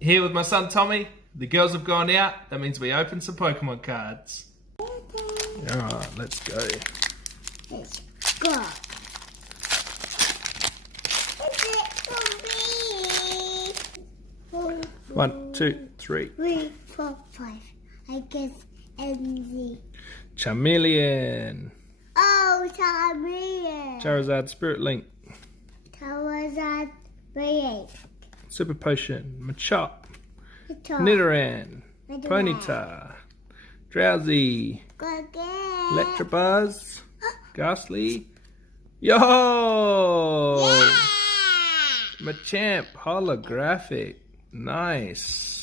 Here with my son Tommy. The girls have gone out. That means we open some Pokemon cards. Alright, let's go. Let's go. 1, 2, 3. 3, 4, 5. I guess MZ. Charmeleon. Oh, Charmeleon. Charizard Spirit Link. Charizard Brilliant. Super Potion. Machop. Nidoran. Ponyta. Drowsy. Electabuzz. Ghastly. Yo! Yeah! Machamp holographic. Nice.